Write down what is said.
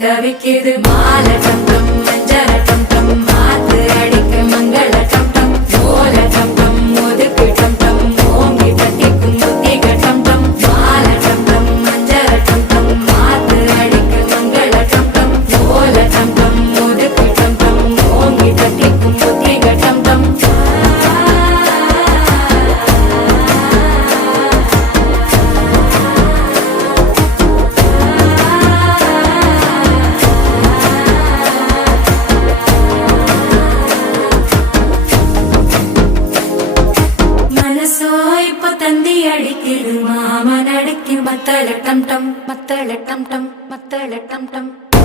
தவிக்குது மால டம் டம் மஞ்சள டம் டம் மாத்து அடிக்க மங்கள டம் டம் ஓல டம் டம் ஒதுக்கு டம் டம் ஓங்கி தட்டிக்கும் புத்திக டம் டம் மால டம் டம் மஞ்சள டம் டம் மாத்து அடிக்க மங்கள டம் டம் ஓல டம் டம் ஒதுக்கு டம் டம் ஓங்கி தட்டிக்கும் புத்திக டம் டம் தந்தி அடிக்குது மாமன் அடிக்கு மத்தள டம் டம் மத்தள டம் டம் மத்தள டம் டம்